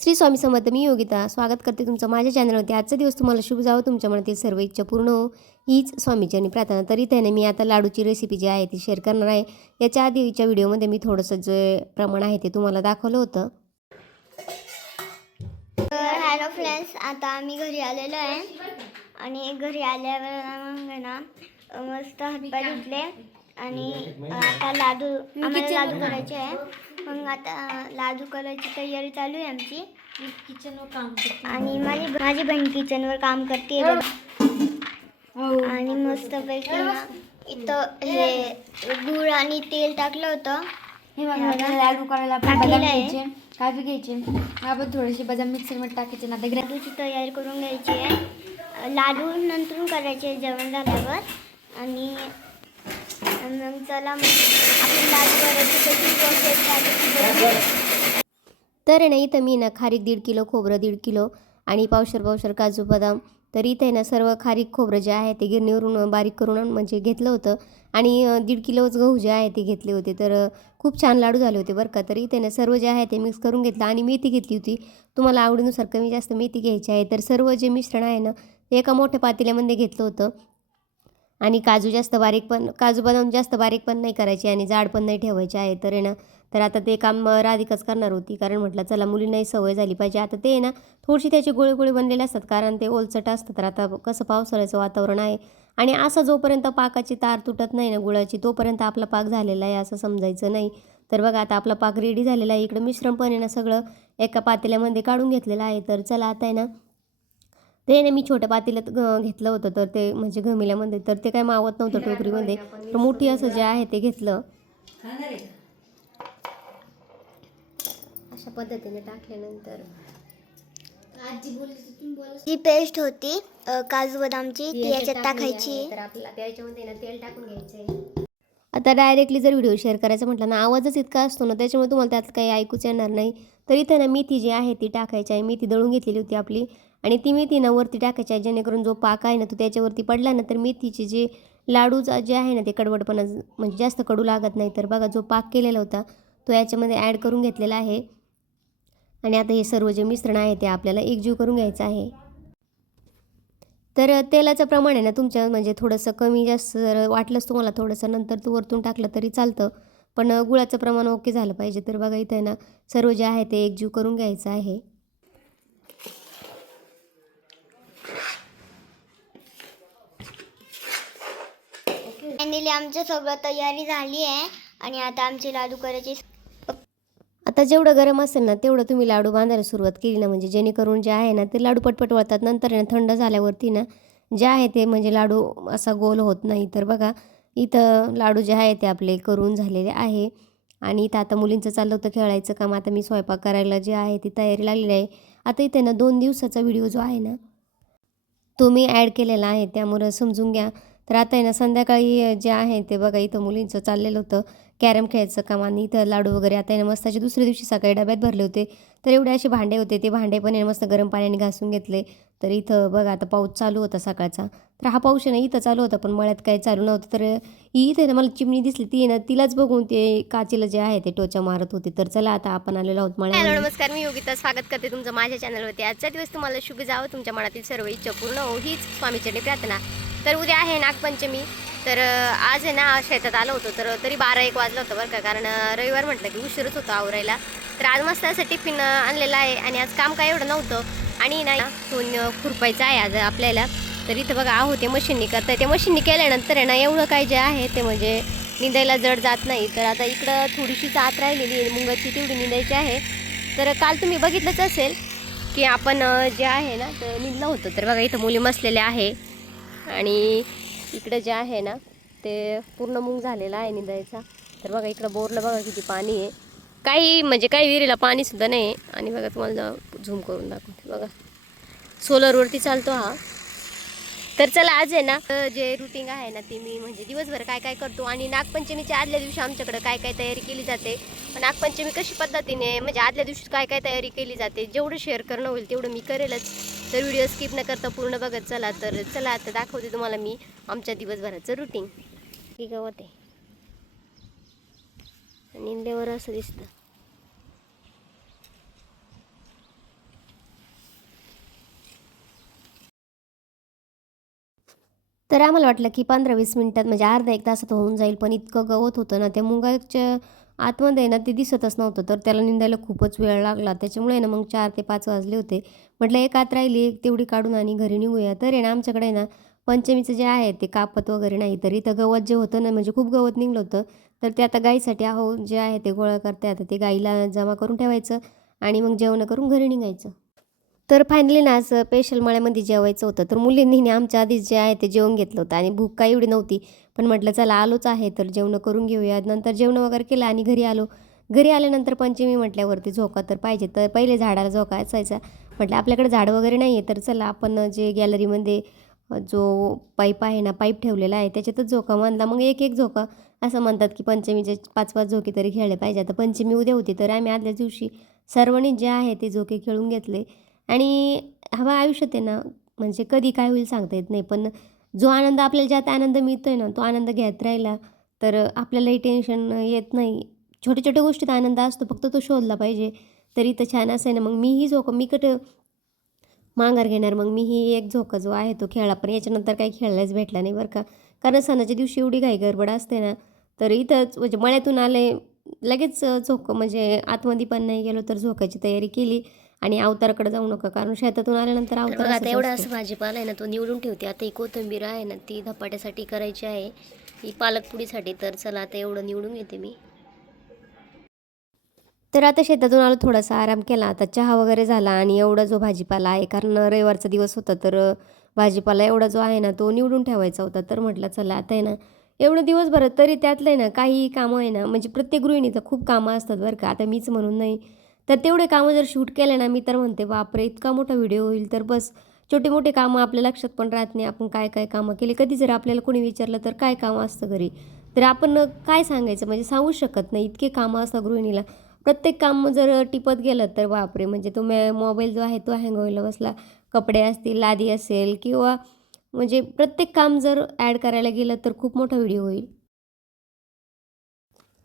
श्री स्वामी समर्थ. मी योगिता स्वागत करते तुमचं माझ्या चॅनलवरती. आजचा दिवस तुम्हाला शुभ जावो, तुमच्या मनातील सर्व इच्छा पूर्ण हो हीच स्वामीचरणी प्रार्थना. तरी त्याने मी आता लाडूची रेसिपी जी आहे ती शेअर करणार आहे. याच्या आधीच्या व्हिडिओमध्ये मी थोडंसं जे प्रमाण आहे ते तुम्हाला दाखवलं होतं. हॅलो फ्रेंड्स, आता आम्ही घरी आलेलो आहे आणि घरी आल्यावर मग ना मस्त हातपाय धुतले आणि आता आम्हाला लाडू करायचे आहे. मग आता लाडू करायची तयारी चालू आहे आमची. किचनवर काम करते आणि माझी बहीण किचनवर काम करते आणि मस्तपैकी ना इथं हे गूळ आणि तेल टाकलं होतं. हे बघा, लाडू करायला बदाम घ्यायचे, काजू घ्यायचे, आपण थोडेसे बदाम मिक्सरमध्ये टाकायचे ना. आता लाडूची तयारी करून घ्यायची आहे. लाडू नंतर करायचे जेवण झाल्यावर. आणि मग चला मग आपण लाडू करायची कशी प्रोसेस झाली. तर नाही इथं मी ना खारीक 1.5 किलो, खोबरं 1.5 किलो आणि पावशर काजू बदाम. तर इथे ना सर्व खारीक खोबरं जे आहे ते गिरणीवरून बारीक करून म्हणजे घेतलं होतं आणि 1.5 किलोच गहू जे आहे ते घेतले होते. तर खूप छान लाडू झाले होते बरं का. तरी इथे ना सर्व जे आहे ते मिक्स करून घेतलं आणि मेथी घेतली होती. तुम्हाला आवडीनुसार कमी जास्त मेथी घ्यायची आहे. तर सर्व जे मिश्रण आहे ना ते एका मोठ्या पातेल्यामध्ये घेतलं होतं. आणि काजू बदाम जास्त बारीक पण नाही करायचे आणि जाड पण नाही ठेवायचे आहे. तर आहे ना, तर आता ते काम राधिकाच करणार होती, कारण म्हटलं चला मुलींनाही सवय झाली पाहिजे. आता ते आहे ना थोडीशी त्याचे गोळे बनलेले असतात, कारण ते ओलचट असतं. तर आता कसं पावसाळ्याचं वातावरण आहे आणि असं जोपर्यंत पाकाची तार तुटत नाही ना गुळाची, तोपर्यंत आपला पाक झालेला आहे असं समजायचं नाही. तर बघा आता आपला पाक रेडी झालेला आहे. इकडं मिश्रण पण आहे ना सगळं एका पातेल्यामध्ये काढून घेतलेलं आहे. तर चला आता आहे ना ते ना मी छोट्या पातेल्यात घेतलं होतं. तर ते म्हणजे घमिल्यामध्ये तर ते काय मावत नव्हतं टोकरीमध्ये. तर मोठी असं जे आहे ते घेतलं. अशा पद्धतीने टाकल्यानंतर जी पेस्ट होती काजू बदामची ती याच्यात टाकायची. तर आपल्याला त्याच्यामध्ये ना तेल टाकून घ्यायचं. आता डायरेक्टली जर व्हिडिओ शेअर करायचा म्हटलं ना आवाजच इतका असतो ना, त्याच्यामुळे तुम्हाला त्यात काही ऐकूच येणार नाही. तर इथं ना मेथी जी आहे ती टाकायची आहे. मेथी दळून घेतलेली होती आपली आणि ती मेथी ना वरती टाकायची आहे, जेणेकरून जो पाक आहे ना तो त्याच्यावरती पडला ना तर मेथीचे जे लाडू जे आहे ना ते कडवटपणा म्हणजे जास्त कडू लागत नाही. तर बघा जो पाक केलेला होता तो याच्यामध्ये ॲड करून घेतलेला आहे. आणि आता हे सर्व जे मिश्रण आहे ते आपल्याला एकजीव करून घ्यायचं आहे. तर तेलाचं प्रमाण आहे ना तुमच्या म्हणजे थोडंसं कमी जास्त जर वाटलंच तुम्हाला थोडंसं नंतर तू वरतून टाकलं तरी चालतं, पण गुळाचं प्रमाण ओके झालं पाहिजे. तर बघा इथं आहे ना सर्व जे आहे ते एकजीव करून घ्यायचं आहे. फायनली आमचं सगळं तयारी झाली आहे आणि आता आमचे लाडू करायचे. आता जेवढं गरम असेल ना तेवढं तुम्ही लाडू बांधायला सुरुवात केली ना, म्हणजे जेणेकरून जे आहे ना ते लाडू पटपट वळतात. नंतर ना थंड झाल्यावरती ना जे आहे ते म्हणजे लाडू असा गोल होत नाही. तर बघा इथं लाडू जे आहे ते आपले करून झालेले आहे. आणि इथं आता मुलींचं चाललं होतं खेळायचं काम. आता मी स्वयंपाक करायला जे आहे ती तयारी लागलेली आहे. आता इथे ना 2 दिवसाचा व्हिडिओ जो आहे ना तो मी ॲड केलेला आहे, त्यामुळं समजून घ्या. तर आता आहे ना संध्याकाळी जे आहे ते बघा इथं मुलींचं चाललेलं होतं कॅरम खेळायचं काम आणि इथं लाडू वगैरे. आता आहे ना मस्ताचे दुसऱ्या दिवशी सकाळी डब्यात भरले होते. तर एवढे असे भांडे होते, ते भांडे पण आहे मस्त गरम पाण्याने घासून घेतले. तर इथं बघा आता पाऊस चालू होता सकाळचा. तर हा पाऊस आहे ना इथं चालू होता, पण मळ्यात काही चालू नव्हतं. तर इथे ना मला चिमणी दिसली, ती आहे ना तिलाच बघून ते काचेला जे आहे ते टोचा मारत होते. तर चला आता आपण आलेलो आहोत मळ्यात. हॅलो नमस्कार, मी योगिता स्वागत करते तुमचं माझ्या चॅनलवरती. आजचा दिवस तुम्हाला शुभ जावो, तुमच्या मनातील सर्व इच्छा पूर्ण हो हीच स्वामीचरणी प्रार्थना. तर उद्या आहे नागपंचमी. तर आज आहे ना शेतात आलो होतो, तर तरी 12-1 वाजलं होतं बरं का, कारण रविवार म्हटलं की उशीरच होतो आवरायला. तर आज मस्त असं टिफिन आणलेला आहे आणि आज काम काय एवढं नव्हतं आणि नाही खुरपायचं आहे आज आपल्याला. तर इथं बघा आहो ते मशीननी करताय. ते मशीननी केल्यानंतर आहे ना एवढं काय जे आहे ते म्हणजे निंदायला जड जात नाही. तर आता इकडं थोडीशी आत राहिलेली आहे मुंगाची, तेवढी निंदायची आहे. तर काल तुम्ही बघितलंच असेल की आपण जे आहे ना तर निंदलं होतं. तर बघा इथं मुली बसलेल्या आहे आणि इकडं जे आहे ना ते पूर्ण मुंग झालेला आहे निंदायचा. तर बघा इकडं बोरला बघा किती पाणी आहे, काही म्हणजे काही विहिरीला पाणीसुद्धा नाही आहे. आणि बघा तुम्हाला झूम करून दाखवते, बघा सोलरवरती चालतो हा. तर चला आज आहे ना जे रुटीन आहे ना ते मी म्हणजे दिवसभर काय काय करतो आणि नागपंचमीच्या आदल्या दिवशी आमच्याकडे काय काय तयारी केली जाते, नागपंचमी कशी पद्धतीने म्हणजे आदल्या दिवशी काय काय तयारी केली जाते, जेवढं शेअर करणं होईल तेवढं मी करेलच. तर व्हिडिओ स्किप न करता पूर्ण बघत चला. तर चला आता दाखवते तुम्हाला मी आमच्या दिवसभराचं रुटीन. ही गवत आहे निंदेवर असं दिसतं. तर आम्हाला वाटलं की 15-20 मिनिटात म्हणजे अर्धा एक तासात होऊन जाईल, पण इतकं गवत होतं ना त्या मुंगाच्या आतमध्ये ना ते दिसतच नव्हतं, तर त्याला निंदायला खूपच वेळ लागला. त्याच्यामुळे ना मग 4 ते 5 वाजले होते. म्हटलं एक आत राहिली, एक तेवढी काढून आणि घरी निघूया. तर आहे ना आमच्याकडे आहे ना पंचमीचं जे आहे ते कापत वगैरे नाही, तर इथं गवत जे होतं ना म्हणजे खूप गवत निघलं होतं. तर ते आता गाईसाठी जे आहे ते गोळा करते. आता ते गाईला जमा करून ठेवायचं आणि मग जेवण करून घरी निघायचं. तर फायनली ना असं स्पेशल मळ्यामध्ये जेवायचं होतं, तर मुलींनी ना आमच्या आधीच जे आहे ते जेवून घेतलं होतं आणि भूक काही एवढी नव्हती. पण म्हटलं चला आलोच आहे तर जेवणं करून घेऊया. नंतर जेवणं वगैरे केलं आणि घरी आलो. घरी आल्यानंतर पंचमी म्हटल्यावरती झोका तर पाहिजे. तर पहिले झाडाला झोका असायचा. म्हटलं आपल्याकडे झाड वगैरे नाही आहे, तर चला आपण जे गॅलरीमध्ये जो पाईप आहे ना, पाईप ठेवलेला आहे त्याच्यातच झोका बांधला. मग एक झोका असं म्हणतात की पंचमीचे 5-5 झोके तरी खेळले पाहिजे. आता पंचमी उद्या होती, तर आम्ही आदल्या दिवशी सर्वांनी जे आहे ते झोके खेळून घेतले. आणि हवा आयुष्यात आहे ना, म्हणजे कधी काय होईल सांगता येत नाही. पण जो आनंद आपल्याला ज्यात आनंद मिळतोय ना, तो आनंद घेत राहिला, तर आपल्यालाही टेन्शन येत नाही. छोट्या-छोट्या गोष्टीत आनंद असतो, फक्त तो शोधला पाहिजे. तर इथं छान असं आहे ना, मग मीही झोका मी कुठं माघार घेणार. मग मीही एक झोका जो आहे तो खेळला. पण याच्यानंतर काही खेळायलाच भेटला नाही बरं का. कारण सणाच्या दिवशी एवढी घाई गडबड असते ना, तर इथंच म्हणजे मळ्यातून आले, लगेच झोका म्हणजे आतमध्ये पण नाही गेलो, तर झोकाची तयारी केली आणि अवताराकडे जाऊ नका, कारण शेतातून आल्यानंतर तर अवतार बघा आता असंच एवढा असतो. असं भाजीपाला आहे ना तो निवडून ठेवते. आता ही कोथिंबीर आहे ना ती धपाट्यासाठी करायची आहे, ही पालकपुडीसाठी. तर चला आता एवढं निवडून घेते मी. तर आता शेतातून आलो, थोडासा आराम केला. आता चहा वगैरे झाला आणि एवढा जो भाजीपाला आहे, कारण रविवारचा दिवस होता, तर भाजीपाला एवढा जो आहे ना, तो निवडून ठेवायचा होता. तर म्हटलं चला आता आहे ना, एवढं दिवसभरात तरी त्यातलं आहे ना, काही कामं आहे ना, म्हणजे प्रत्येक गृहिणीचं खूप कामं असतात बरं का. आता मीच म्हणून नाही. तर तेवढे कामं जर शूट केले ना, मी तर म्हणते बापरे! इतका मोठा व्हिडिओ होईल. तर बस छोटे-मोठे कामं आपल्या लक्षात पण राहत नाही. आपण काय-काय कामं केली. कधी जर आपल्याला कोणी विचारलं, तर काय कामं असतं घरी? तर आपण काय सांगायचं, म्हणजे सांगूच शकत नाही. इतके कामं असतात गृहिणीला. प्रत्येक काम जर टिपत गेलं तर बापरे! म्हणजे तो मोबाईल जो आहे तो हँग व्हायला बसला. कपडे असतील, लादी असेल किंवा म्हणजे प्रत्येक काम जर ॲड करायला गेलं तर खूप मोठा व्हिडिओ होईल.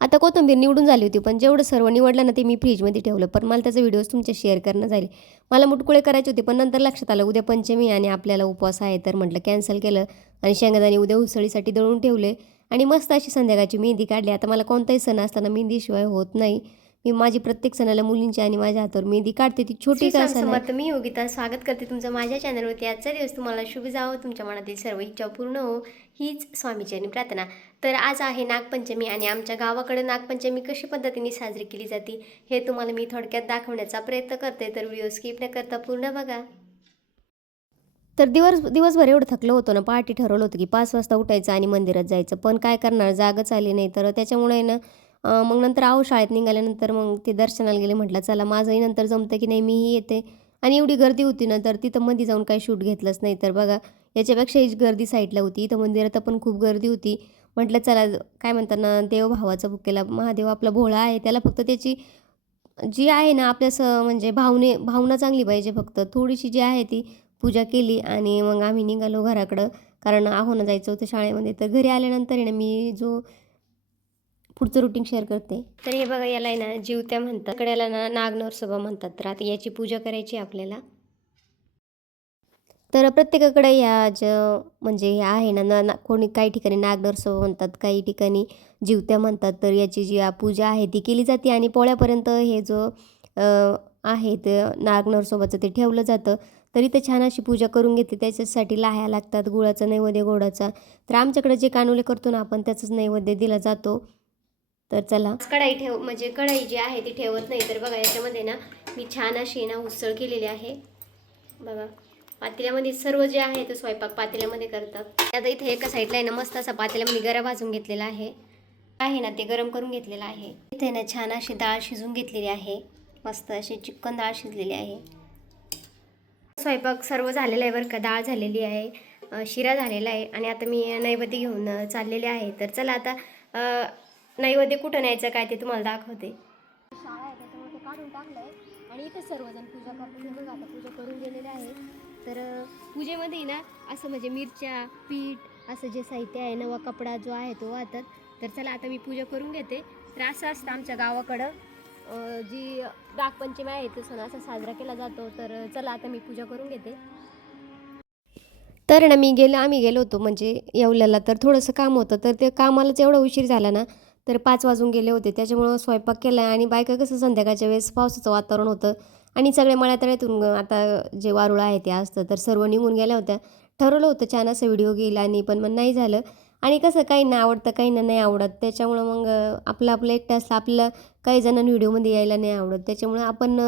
आता कोथिंबीर निवडून झाली होती, पण जेवढं सर्व निवडलं ना ते मी फ्रीजमध्ये ठेवलं. पण मला त्याचा व्हिडिओज तुमच्या शेअर करणं झाले. मला मुटकुळे करायचे होते, पण नंतर लक्षात आलं उद्या पंचमी आणि आपल्याला उपवास आहे, तर म्हटलं कॅन्सल केलं आणि शेंगदाणे उद्या उसळीसाठी दळून ठेवले आणि मस्त अशी संध्याकाळची मेहंदी काढली. आता मला कोणताही सण असताना मेहंदीशिवाय होत नाही. मी माझी प्रत्येक सणाला मुलींची आणि माझ्या हातावर मेहंदी काढते. ती छोटी का असेना. समर्थ, मी योगिता स्वागत करते तुमचं माझ्या चॅनलवरती. आजचा दिवस तुम्हाला शुभ जावो, तुमच्या मनातील सर्व इच्छा पूर्ण हो, हीच स्वामीचरणी प्रार्थना. तर आज आहे नागपंचमी आणि आमच्या गावाकडे नागपंचमी कशी पद्धतीने साजरी केली जाते हे तुम्हाला मी थोडक्यात दाखवण्याचा प्रयत्न करते. तर व्हिडिओ स्किप न करता पूर्ण बघा. तर दिवसभर एवढं थकलो होतो ना, पहाटे ठरवलं होतं की 5 वाजता उठायचं आणि मंदिरात जायचं. पण काय करणार, जागच आली नाही. तर त्याच्यामुळे ना मग नंतर शाळेत निघाल्यानंतर मग ते दर्शनाला गेले. म्हटलं चला माझंही नंतर जमतं की नाही, मीही येते. आणि एवढी गर्दी होती ना, तर तिथं मध्ये जाऊन काही शूट घेतलंच नाही. तर बघा याच्यापेक्षा ही गर्दी साईडला होती. इथं मंदिरात पण खूप गर्दी होती. म्हटलं चला काय म्हणतात ना, देवभावाचा भुकेला महादेव आपला भोळा आहे. त्याला फक्त त्याची जी आहे ना म्हणजे भावना चांगली पाहिजे फक्त. थोडीशी जी आहे ती पूजा केली आणि मग आम्ही निघालो घराकडं. कारण आहोनं जायचं होतं शाळेमध्ये. तर घरी आल्यानंतर आहे ना, मी जो पुढचं रुटीन शेअर करते. तर हे बघा, याला आहे ना जिवत्या म्हणतात. इकडे याला ना नागनरसोबा म्हणतात. तर आता याची पूजा करायची आपल्याला. तर प्रत्येकाकडे म्हणजे हे आहे ना, कोणी काही ठिकाणी नागनरसोबा म्हणतात, काही ठिकाणी जिवत्या म्हणतात. तर याची जी पूजा आहे ती केली जाते आणि पोळ्यापर्यंत हे जो आहे ते नागनरसोबाचं ते ठेवलं जातं. तर इथे छान अशी पूजा करून घेते. त्याच्यासाठी लाह्या लागतात, गुळाचा नैवेद्य, गोडाचा. तर आमच्याकडे जे कानुले करतो ना आपण, त्याचाच नैवेद्य दिला जातो. तर चला, कढाई म्हणजे कढाई जी आहे ती ठेवत नाही. तर बघा याच्यामध्ये ना मी छान अशी ना उसळ केलेली आहे. बघा पातेल्यामध्ये सर्व जे आहे ते स्वयंपाक पातेल्यामध्ये करतात. आता इथे एका साईडला आहे ना मस्त असा पातेल्यामध्ये गरा भाजून घेतलेला आहे ना, ते गरम करून घेतलेलं आहे. इथे ना छान अशी डाळ शिजून घेतलेली आहे. मस्त अशी चिकन डाळ शिजलेली आहे. स्वयंपाक सर्व झालेला आहे बरं का. डाळ झालेली आहे, शिरा झालेला आहे आणि आता मी नैवेद्य घेऊन चाललेले आहे. तर चला आता नैवेद्य कुठं न्यायचं काय ते तुम्हाला दाखवते. शाळा आहे त्याच्यामुळे ते काढून टाकलं आहे आणि इथे सर्वजण पूजा करतात. हे बघा आता पूजा करून गेलेले आहे. तर पूजेमध्ये ना असं म्हणजे मिरच्या, पीठ असं जे साहित्य आहे ना व कपडा जो आहे तो वाहतात. तर चला आता मी पूजा करून घेते. तर असं असतं आमच्या गावाकडं जी नागपंचमी आहे तो सण असा साजरा केला जातो. तर चला आता मी पूजा करून घेते. तर आहे ना आम्ही गेलो होतो म्हणजे येवल्याला, तर थोडंसं काम होतं, तर ते कामालाच एवढा उशीर झाला ना, तर 5 वाजून गेले होते. त्याच्यामुळं स्वयंपाक केला आणि बायका कसं संध्याकाळच्या वेळेस पावसाचं वातावरण होतं आणि सगळ्या मळ्यातून आता जे वारुळ आहे ते असतं, तर सर्व निघून गेल्या होत्या. ठरवलं होतं छान असं व्हिडिओ घेईल आणि पण मग नाही झालं. आणि कसं काहींना आवडतं, काहींना नाही आवडत. त्याच्यामुळं मग आपलं एकटं असलं, आपलं काही जणांना व्हिडिओमध्ये यायला नाही आवडत. त्याच्यामुळं आपण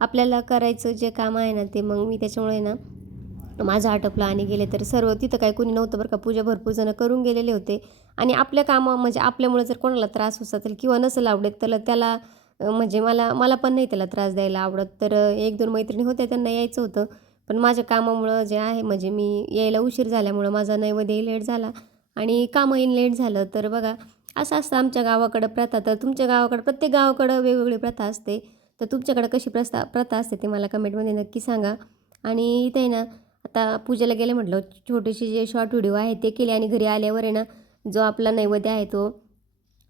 आपल्याला करायचं जे काम आहे ना, ते मग मी त्याच्यामुळे ना माझं आटोपलं आणि गेले. तर सर्व तिथं काही कोणी नव्हतं बरं का, पूजा भरपूर जण करून गेलेले होते. आणि आपल्या कामं म्हणजे आपल्यामुळे जर कोणाला त्रास होत असेल किंवा नसेल आवडत, तर त्याला म्हणजे मला मला पण नाही त्याला त्रास द्यायला आवडत. तर 1-2 मैत्रिणी होत्या, त्यांना यायचं होतं. पण माझ्या कामामुळं जे आहे म्हणजे मी यायला उशीर झाल्यामुळं माझा नैवेद्यही लेट झाला आणि कामही लेट झालं. तर बघा, असं असतं आमच्या गावाकडं प्रथा. तर तुमच्या गावाकडं, प्रत्येक गावाकडं वेगवेगळी प्रथा असते. तर तुमच्याकडं कशी प्रथा असते ते मला कमेंटमध्ये नक्की सांगा. आणि इथे आहे ना, आता पूजेला गेले म्हटलं, छोटेसे जे शॉर्ट व्हिडिओ आहे ते केले आणि घरी आल्यावर आहे ना, जो आपला नैवेद्य आहे तो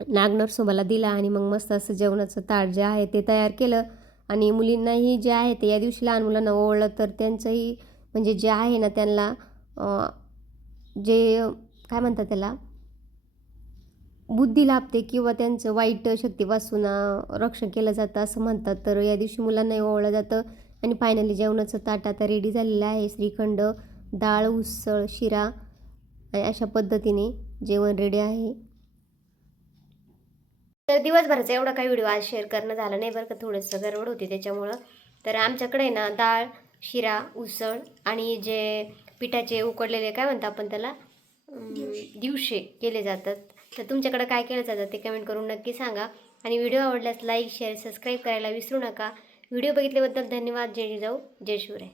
नागनरसोबाला दिला आणि मग मस्त असं जेवणाचं ताट जे आहे ते तयार केलं. आणि मुलींनाही जे आहे ते या दिवशी लहान मुलांना ओवाळलं, तर त्यांचंही म्हणजे जे आहे ना त्यांना जे काय म्हणतात त्याला, बुद्धी लाभते किंवा त्यांचं वाईट शक्तीपासून रक्षण केलं जातं असं म्हणतात. तर या दिवशी मुलांनाही ओवाळलं जातं. आणि फायनली जेवणाचं ताट आता रेडी झालेलं आहे. श्रीखंड, डाळ, उसळ, शिरा आणि अशा पद्धतीने जेवण रेडी आहे. तर दिवसभराचा एवढा काही व्हिडिओ आज शेअर करणं झालं नाही बरं का, थोडंसं गडबड होती त्याच्यामुळं. तर आमच्याकडे ना डाळ, शिरा, उसळ आणि जे पिठाचे उकडलेले काय म्हणतो आपण त्याला, दिवशे केले जातात. तर तुमच्याकडे काय केलं जातं ते कमेंट करून नक्की सांगा. आणि व्हिडिओ आवडल्यास लाईक, शेअर, सबस्क्राईब करायला विसरू नका. व्हिडिओ बघितल्याबद्दल धन्यवाद. जय जिजाऊ, जय शिवराय.